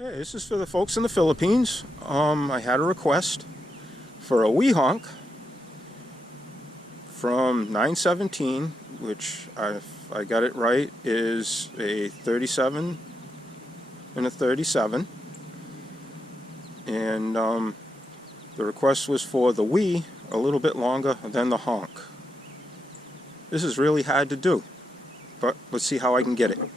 Hey, this is for the folks in the Philippines. I had a request for a wee honk from 917, which if I got it right is a 37 and a 37. And the request was for the wee a little bit longer than the honk. This is really hard to do, but let's see how I can get it.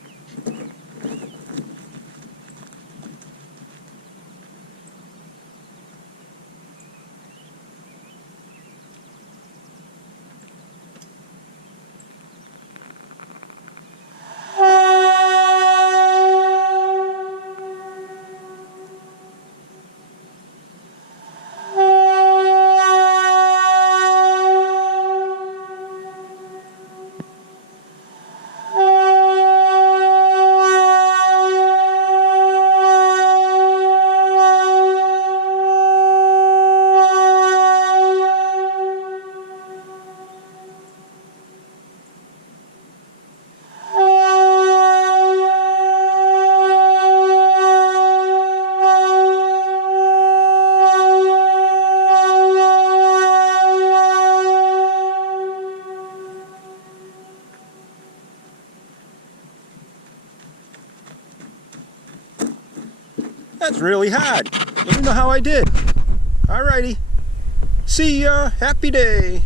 That's really hard. Let me know how I did. Alrighty. See ya. Happy day.